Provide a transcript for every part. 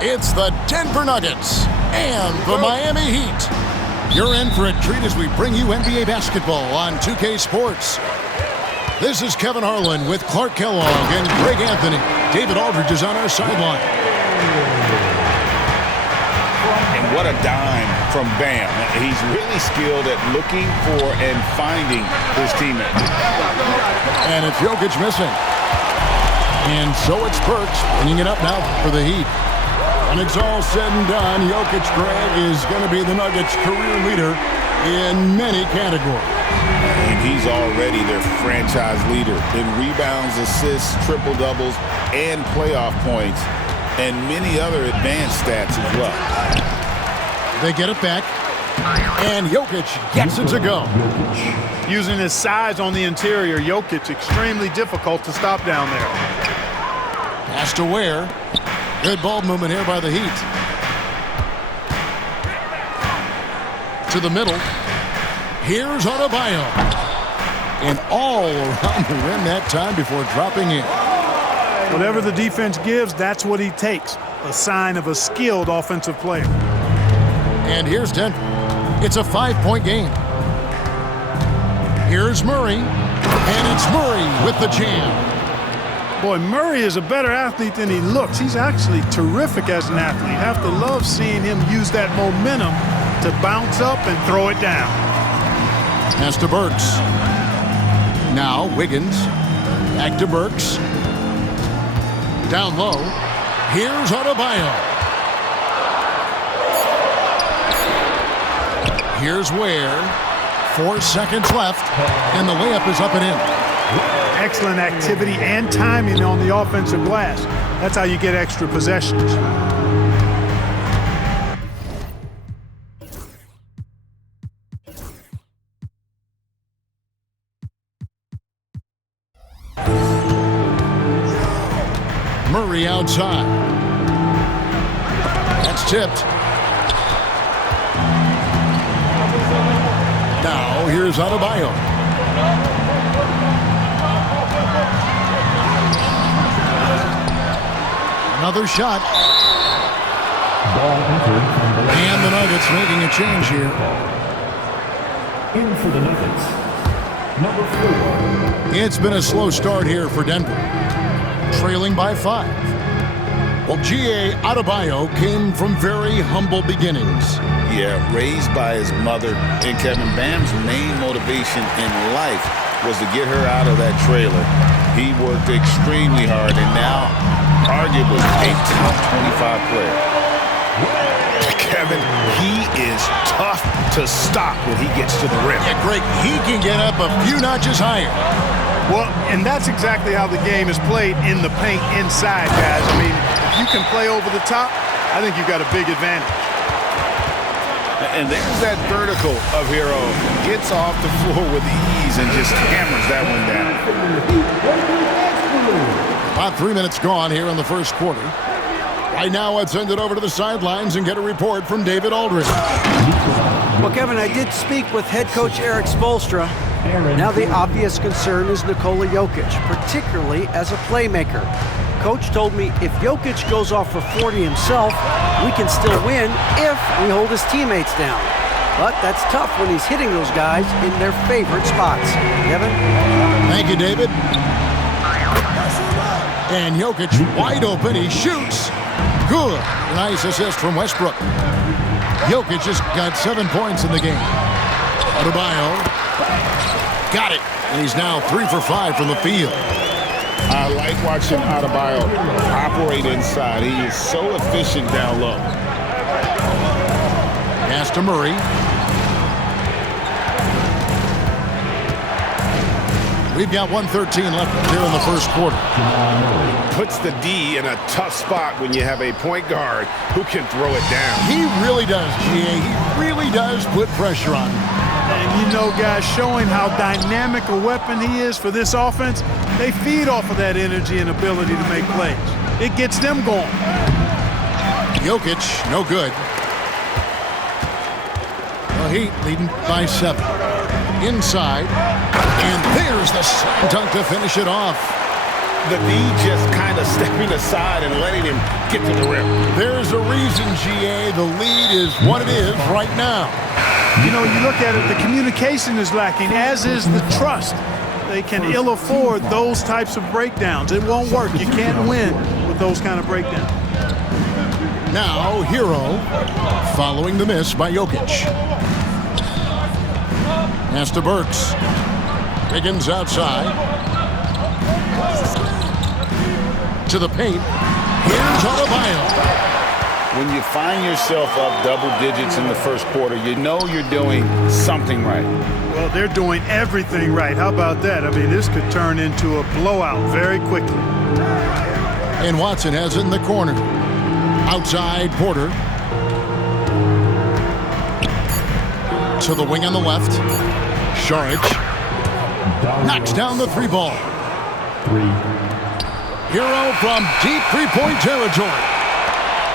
It's the Denver Nuggets and the Miami Heat. You're in for a treat as we bring you NBA basketball on 2K Sports. This is Kevin Harlan with Clark Kellogg and Greg Anthony. David Aldridge is on our sideline. And what a dime from Bam. He's really skilled at looking for and finding his teammate. And it's Jokic missing. And so it's Burks bringing it up now for the Heat. When it's all said and done, Jokic, Greg, is going to be the Nuggets' career leader in many categories. And he's already their franchise leader in rebounds, assists, triple-doubles, and playoff points, and many other advanced stats as well. They get it back, and Jokic gets it to go. Using his size on the interior, Jokic extremely difficult to stop down there. Pass to Ware. Good ball movement here by the Heat. To the middle. Here's Adebayo. And all around the rim that time before dropping in. Whatever the defense gives, that's what he takes. A sign of a skilled offensive player. And here's Denver. It's a 5-point game. Here's Murray. And it's Murray with the jam. Boy, Murray is a better athlete than he looks. He's actually terrific as an athlete. You have to love seeing him use that momentum to bounce up and throw it down. Pass to Burks. Now Wiggins. Back to Burks. Down low. Here's Adebayo. Here's Ware. 4 seconds left. And the layup is up and in. Excellent activity and timing on the offensive glass. That's how you get extra possessions. Murray outside. That's tipped. Now here's Adebayo. Another shot. And the Nuggets making a change here. In for the Nuggets, number 4. It's been a slow start here for Denver. Trailing by 5. Well, G.A. Adebayo came from very humble beginnings. Yeah, raised by his mother. And Kevin, Bam's main motivation in life was to get her out of that trailer. He worked extremely hard, and now arguably a top 25 player. Kevin, he is tough to stop when he gets to the rim. Yeah, Greg, he can get up a few notches higher. Well, and that's exactly how the game is played in the paint inside, guys. I mean, if you can play over the top, I think you've got a big advantage. And there's that vertical of Hero. Gets off the floor with ease and just hammers that one down. About 3 minutes gone here in the first quarter. Right now, let's send it over to the sidelines and get a report from David Aldridge. Well, Kevin, I did speak with head coach Erik Spoelstra. Now the obvious concern is Nikola Jokic, particularly as a playmaker. Coach told me if Jokic goes off for 40 himself, we can still win if we hold his teammates down. But that's tough when he's hitting those guys in their favorite spots. Kevin? Thank you, David. And Jokic wide open. He shoots. Good. Nice assist from Westbrook. Jokic just got 7 points in the game. Adebayo got it. And he's now 3 for 5 from the field. I like watching Adebayo operate inside. He is so efficient down low. Pass to Murray. We've got 1:13 left here in the first quarter. Puts the D in a tough spot when you have a point guard who can throw it down. He really does, G.A. He really does put pressure on him. And you know, guys, showing how dynamic a weapon he is for this offense, they feed off of that energy and ability to make plays. It gets them going. Jokic, no good. The Heat leading by 7. Inside. And there's the slam dunk to finish it off. The D just kind of stepping aside and letting him get to the rim. There's a reason, GA, the lead is what it is right now. You know, you look at it, the communication is lacking, as is the trust. They can ill afford those types of breakdowns. It won't work. You can't win with those kind of breakdowns. Now, Hero following the miss by Jokic. Pass to Burks. Wiggins outside. To the paint. Here's Adebayo. When you find yourself up double digits in the first quarter, you know you're doing something right. Well, they're doing everything right. How about that? I mean, this could turn into a blowout very quickly. And Watson has it in the corner. Outside, Porter. To the wing on the left. Saric knocks down the three ball. Hero from deep three-point territory.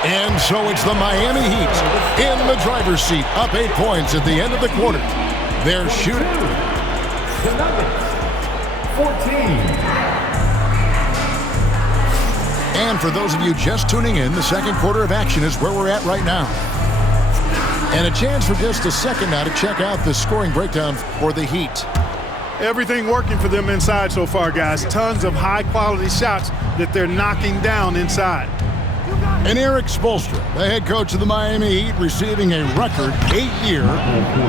And so it's the Miami Heat in the driver's seat, up 8 points at the end of the quarter. They're shooting. The Nuggets, 14. And for those of you just tuning in, the second quarter of action is where we're at right now. And a chance for just a second now to check out the scoring breakdown for the Heat. Everything working for them inside so far, guys. Tons of high-quality shots that they're knocking down inside. And Erik Spoelstra, the head coach of the Miami Heat, receiving a record 8-year,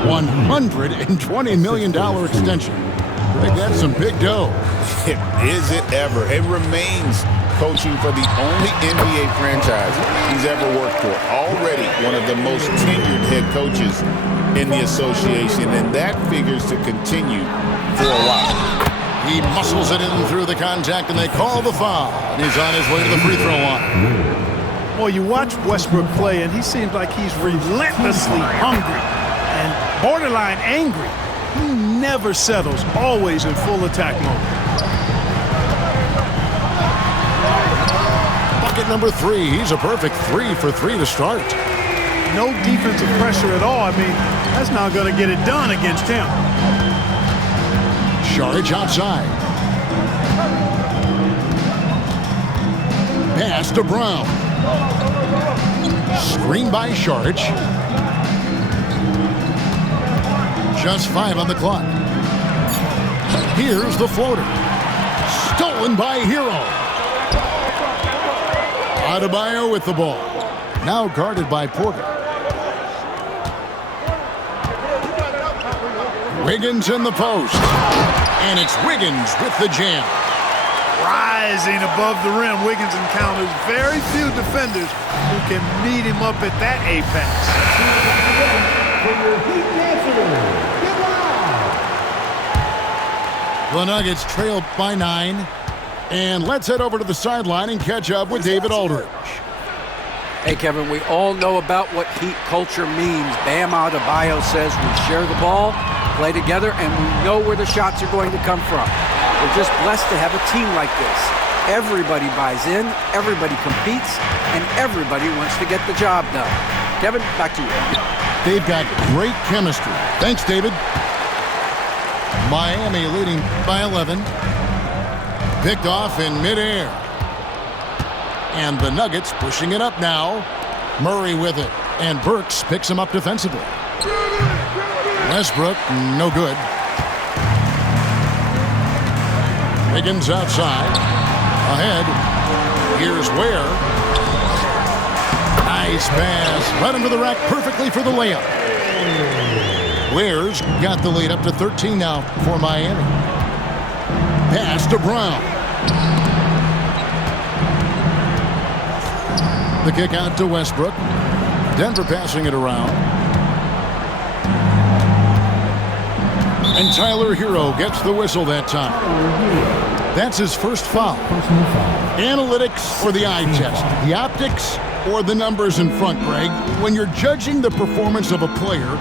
$120 million extension. I think that's some big dough. Is it ever? It remains coaching for the only NBA franchise he's ever worked for. Already one of the most tenured head coaches in the association, and that figures to continue for a while. He muscles it in through the contact, and they call the foul. And he's on his way to the free throw line. Well, you watch Westbrook play, and he seems like he's relentlessly hungry and borderline angry. He never settles, always in full attack mode. Bucket number 3. He's a perfect 3 for 3 to start. No defensive pressure at all. I mean, that's not going to get it done against him. Saric outside. Pass to Brown. Screen by Saric. Just 5 on the clock. Here's the floater. Stolen by Hero. Adebayo with the ball. Now guarded by Porter. Wiggins in the post. And it's Wiggins with the jam. Rising above the rim, Wiggins encounters very few defenders who can meet him up at that apex. The Nuggets trailed by 9. And let's head over to the sideline and catch up with David Aldridge. Hey, Kevin, we all know about what Heat culture means. Bam Adebayo says we share the ball, play together, and we know where the shots are going to come from. We're just blessed to have a team like this. Everybody buys in, everybody competes, and everybody wants to get the job done. Kevin, back to you. They've got great chemistry. Thanks, David. Miami leading by 11. Picked off in midair. And the Nuggets pushing it up now. Murray with it. And Burks picks him up defensively. Westbrook, no good. Wiggins outside. Ahead. Here's Ware. Nice pass. Right under the rack perfectly for the layup. Ware's got the lead up to 13 now for Miami. Pass to Brown. The kick out to Westbrook. Denver passing it around. And Tyler Hero gets the whistle that time. That's his first foul. Analytics or the eye test? The optics or the numbers in front, Greg? When you're judging the performance of a player,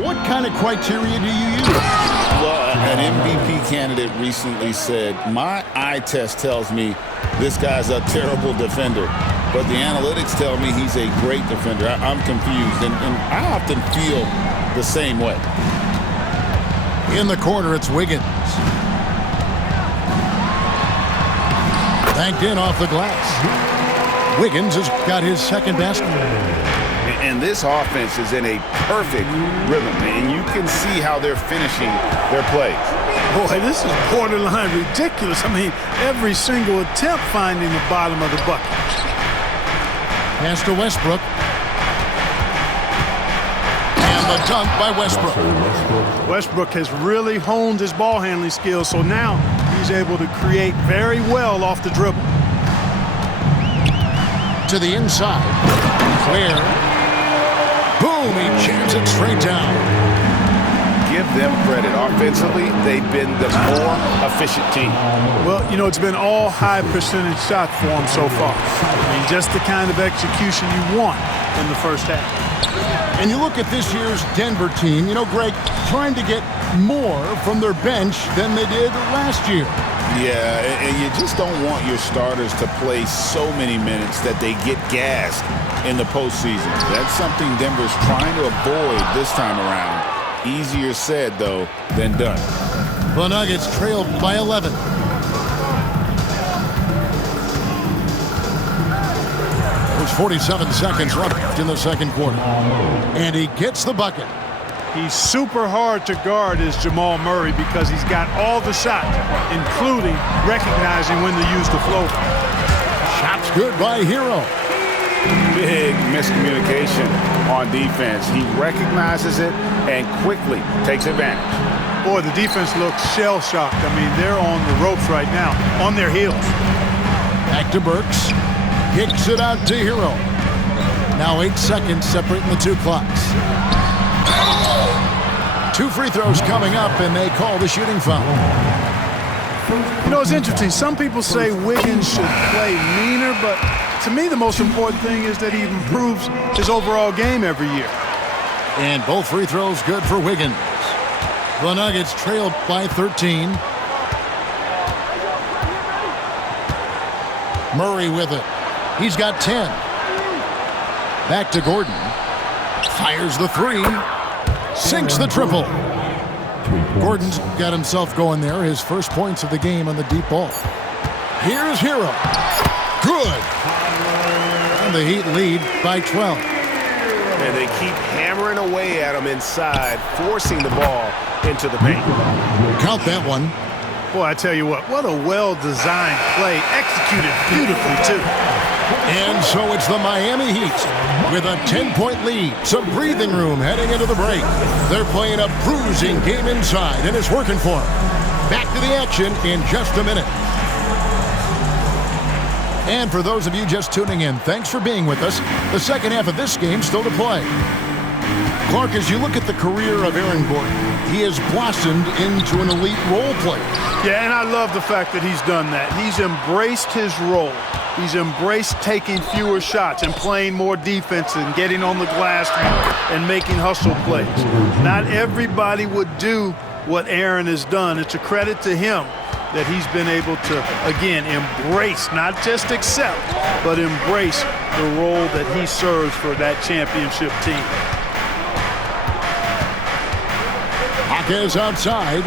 what kind of criteria do you use? Well, an MVP candidate recently said, my eye test tells me this guy's a terrible defender, but the analytics tell me he's a great defender. I'm confused, and I often feel the same way. In the corner, it's Wiggins. Banked in off the glass. Wiggins has got his second basket. And this offense is in a perfect rhythm, and you can see how they're finishing their plays. Boy, this is borderline ridiculous. I mean, every single attempt finding the bottom of the bucket. Pass to Westbrook. And the dunk by Westbrook. Westbrook has really honed his ball handling skills, so now he's able to create very well off the dribble. To the inside. Where? Boom! He jams it straight down. Give them credit. Offensively, they've been the more efficient team. Well, you know, it's been all high percentage shots for them so far. I mean, just the kind of execution you want in the first half. And you look at this year's Denver team, you know, Greg, trying to get more from their bench than they did last year. Yeah, and you just don't want your starters to play so many minutes that they get gassed in the postseason. That's something Denver's trying to avoid this time around. Easier said, though, than done. The Nuggets trailed by 11. There's 47 seconds left in the second quarter. And he gets the bucket. He's super hard to guard is Jamal Murray because he's got all the shots, including recognizing when to use the floater. Shots good by Hero. Big miscommunication on defense. He recognizes it and quickly takes advantage. Boy, the defense looks shell-shocked. I mean, they're on the ropes right now, on their heels. Back to Burks. Kicks it out to Hero. Now 8 seconds separating the two clocks. 2 free throws coming up, and they call the shooting foul. You know, it's interesting. Some people say Wiggins should play meaner, but to me, the most important thing is that he improves his overall game every year. And both free throws good for Wiggins. The Nuggets trailed by 13. Murray with it. He's got 10. Back to Gordon. Fires the three. Sinks the triple. Gordon's got himself going there. His first points of the game on the deep ball. Here's Hero. Good. And the Heat lead by 12. And they keep hammering away at him inside, forcing the ball into the paint. Count that one. Boy, I tell you what a well-designed play, executed beautifully, too. And so it's the Miami Heat with a 10-point lead. Some breathing room heading into the break. They're playing a bruising game inside, and it's working for them. Back to the action in just a minute. And for those of you just tuning in, thanks for being with us. The second half of this game still to play. Clark, as you look at the career of Aaron Gordon, he has blossomed into an elite role player. Yeah, and I love the fact that he's done that. He's embraced his role. He's embraced taking fewer shots and playing more defense and getting on the glass and making hustle plays. Not everybody would do what Aaron has done. It's a credit to him that he's been able to, again, embrace, not just accept, but embrace the role that he serves for that championship team. Jaquez outside.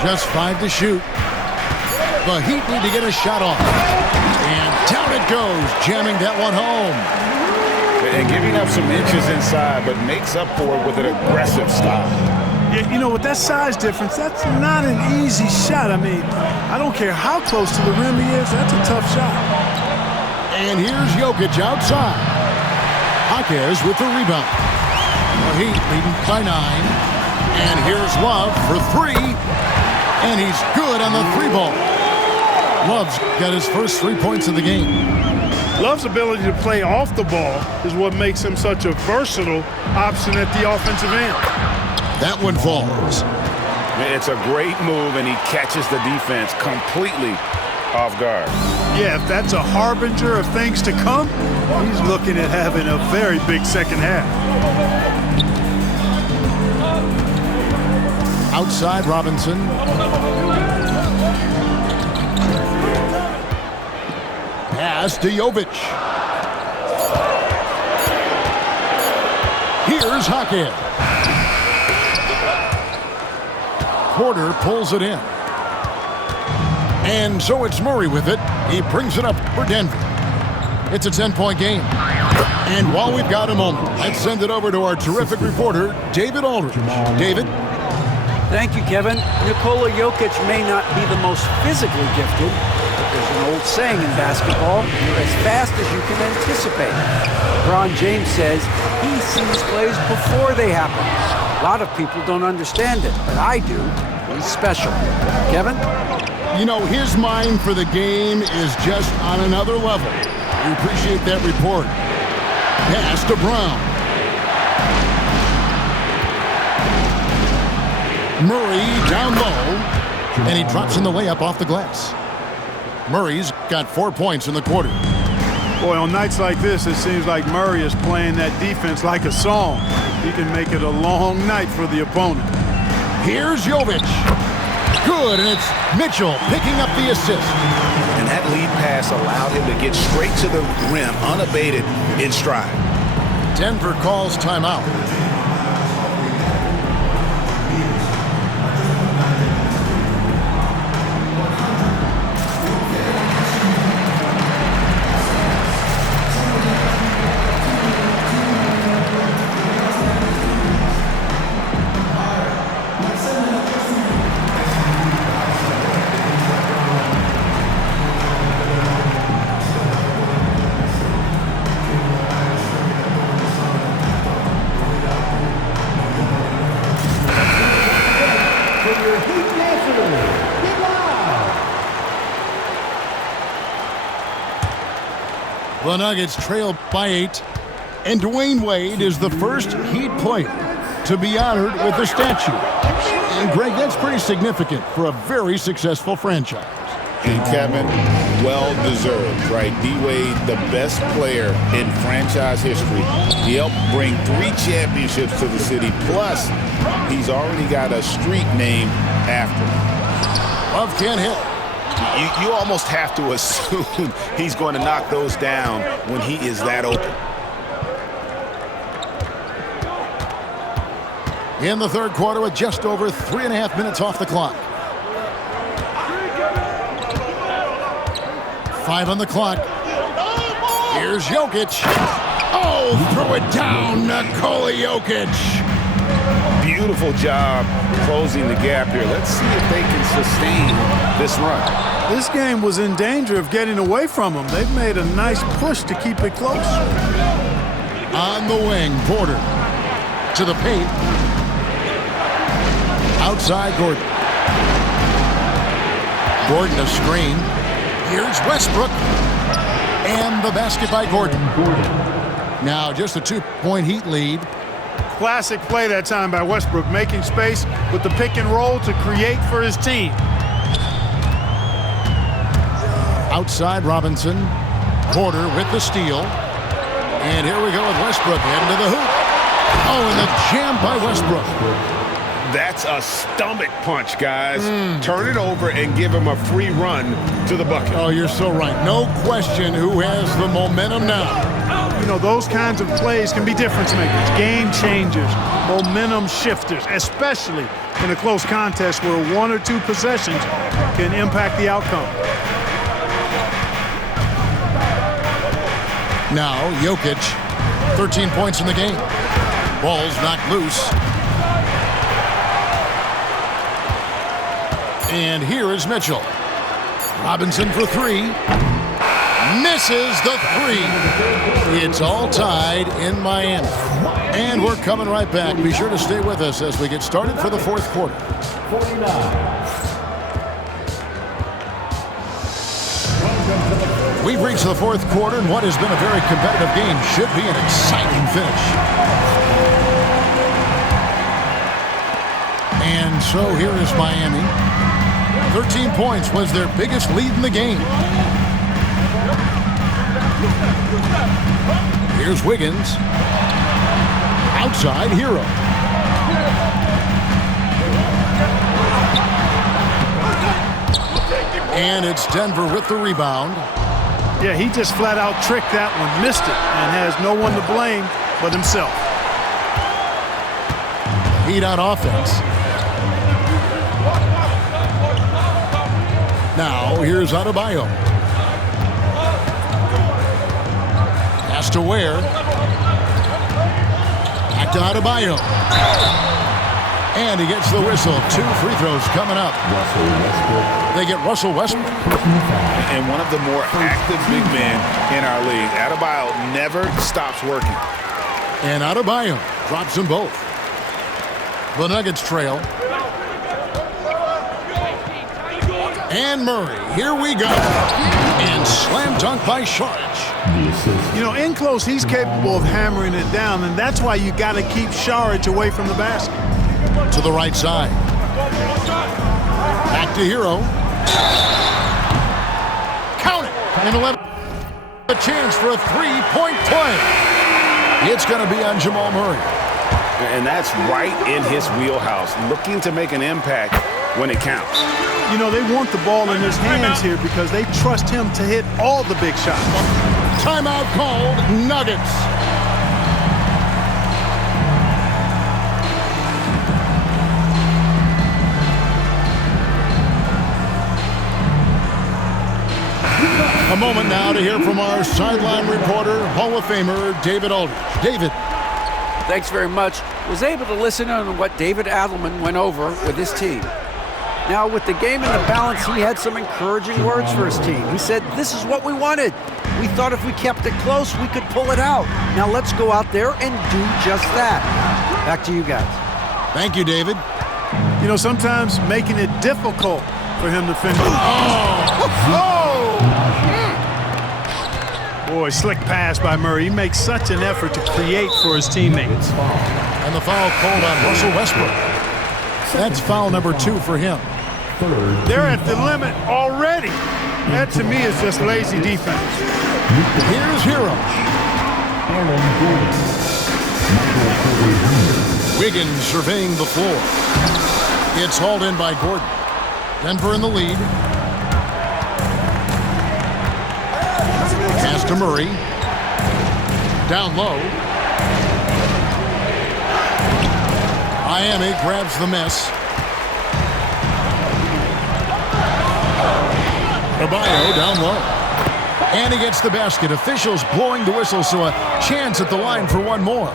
Just 5 to shoot. The Heat need to get a shot off. And down it goes, jamming that one home. And giving up some inches inside, but makes up for it with an aggressive stop. Yeah, you know, with that size difference, that's not an easy shot. I mean, I don't care how close to the rim he is, that's a tough shot. And here's Jokic outside. Jaquez with the rebound. The Heat leading by 9. And here's Love for 3. And he's good on the 3-ball. Love's got his first 3 points of the game. Love's ability to play off the ball is what makes him such a versatile option at the offensive end. That one falls. It's a great move, and he catches the defense completely off guard. Yeah, if that's a harbinger of things to come, he's looking at having a very big second half. Outside Robinson. Pass to Jovic. Here's Jaquez. Porter pulls it in. And so it's Murray with it. He brings it up for Denver. It's a 10-point game. And while we've got a moment, let's send it over to our terrific reporter, David Aldridge. David? Thank you, Kevin. Nikola Jokic may not be the most physically gifted, but there's an old saying in basketball, you're as fast as you can anticipate. LeBron James says he sees plays before they happen. A lot of people don't understand it, but I do. He's special. Kevin? You know, his mind for the game is just on another level. We appreciate that report. Pass to Brown. Murray down low, and he drops in the layup off the glass. Murray's got 4 points in the quarter. Boy, on nights like this, it seems like Murray is playing that defense like a song. He can make it a long night for the opponent. Here's Jovic. Good, and it's Mitchell picking up the assist. And that lead pass allowed him to get straight to the rim, unabated, in stride. Denver calls timeout. The Nuggets trail by 8, and Dwayne Wade is the first Heat player to be honored with a statue. And Greg, that's pretty significant for a very successful franchise. And Kevin, well deserved, right? D-Wade, the best player in franchise history. He helped bring 3 championships to the city. Plus, he's already got a street named after him. Love can't hit. You almost have to assume he's going to knock those down when he is that open. In the third quarter with just over 3.5 minutes off the clock. 5 on the clock. Here's Jokic. Oh, throw it down, Nikola Jokic. Beautiful job closing the gap here. Let's see if they can sustain this run. This game was in danger of getting away from them. They've made a nice push to keep it close. On the wing, Porter to the paint. Outside, Gordon. Gordon a screen. Here's Westbrook. And the basket by Gordon. Now just a 2-point Heat lead. Classic play that time by Westbrook, making space with the pick and roll to create for his team. Outside, Robinson. Porter with the steal. And here we go with Westbrook into the hoop. Oh, and the jam by Westbrook. That's a stomach punch, guys. Turn it over and give him a free run to the bucket. Oh, you're so right. No question who has the momentum now. You know, those kinds of plays can be difference makers, game changers, momentum shifters, especially in a close contest where 1 or 2 possessions can impact the outcome. Now, Jokic, 13 points in the game. Ball's knocked loose. And here is Mitchell. Robinson for 3. Misses the 3. It's all tied in Miami. And we're coming right back. Be sure to stay with us as we get started for the fourth quarter. 49. We've reached the fourth quarter, and what has been a very competitive game should be an exciting finish. And so here is Miami. 13 points was their biggest lead in the game. Here's Wiggins. Outside, Hero. And it's Denver with the rebound. Yeah, he just flat out tricked that one, missed it, and has no one to blame but himself. Heat on offense. Now, here's Adebayo. Pass to Ware. Back to Adebayo. And he gets the whistle. 2 free throws coming up. They get Russell Westbrook. And one of the more active big men in our league. Adebayo never stops working. And Adebayo drops them both. The Nuggets trail. And Murray, here we go. And slam dunk by Saric. You know, in close, he's capable of hammering it down, and that's why you got to keep Saric away from the basket. To the right side. Back to Hero. Count it. And 11. A chance for a three-point play. It's going to be on Jamal Murray. And that's right in his wheelhouse, looking to make an impact when it counts. You know, they want the ball in his hands here because they trust him to hit all the big shots. Timeout called, Nuggets. A moment now to hear from our sideline reporter, Hall of Famer David Aldridge. David. Thanks very much. Was able to listen in on what David Adelman went over with his team. Now, with the game in the balance, he had some encouraging words for his team. He said, this is what we wanted. We thought if we kept it close, we could pull it out. Now let's go out there and do just that. Back to you guys. Thank you, David. You know, sometimes making it difficult for him to finish. Boy, slick pass by Murray. He makes such an effort to create for his teammates. And the foul called on Russell Westbrook. That's foul number 2 for him. They're at the limit already. That, to me, is just lazy defense. Here's Hero. Wiggins surveying the floor. It's hauled in by Gordon. Denver in the lead. Pass to Murray. Down low. Miami grabs the miss. Adebayo down low. And he gets the basket. Officials blowing the whistle, so a chance at the line for one more.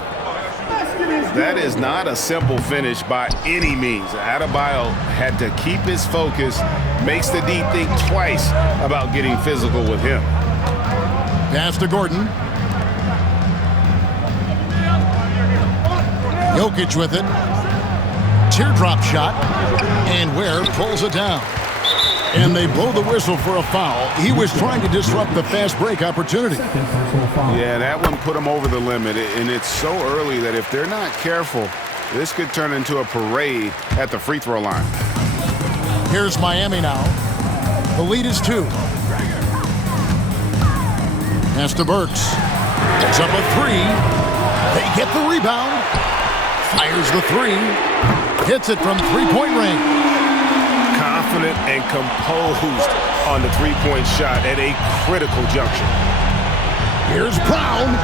That is not a simple finish by any means. Adebayo had to keep his focus, makes the D think twice about getting physical with him. Pass to Gordon. Jokic with it. Teardrop shot. And Ware pulls it down. And they blow the whistle for a foul. He was trying to disrupt the fast break opportunity. Yeah, that one put him over the limit. And it's so early that if they're not careful, this could turn into a parade at the free throw line. Here's Miami now. The lead is 2. Pass to Burks. It's up a 3. They get the rebound. Fires the 3. Hits it from three-point range. Confident and composed on the three-point shot at a critical juncture. Here's Brown.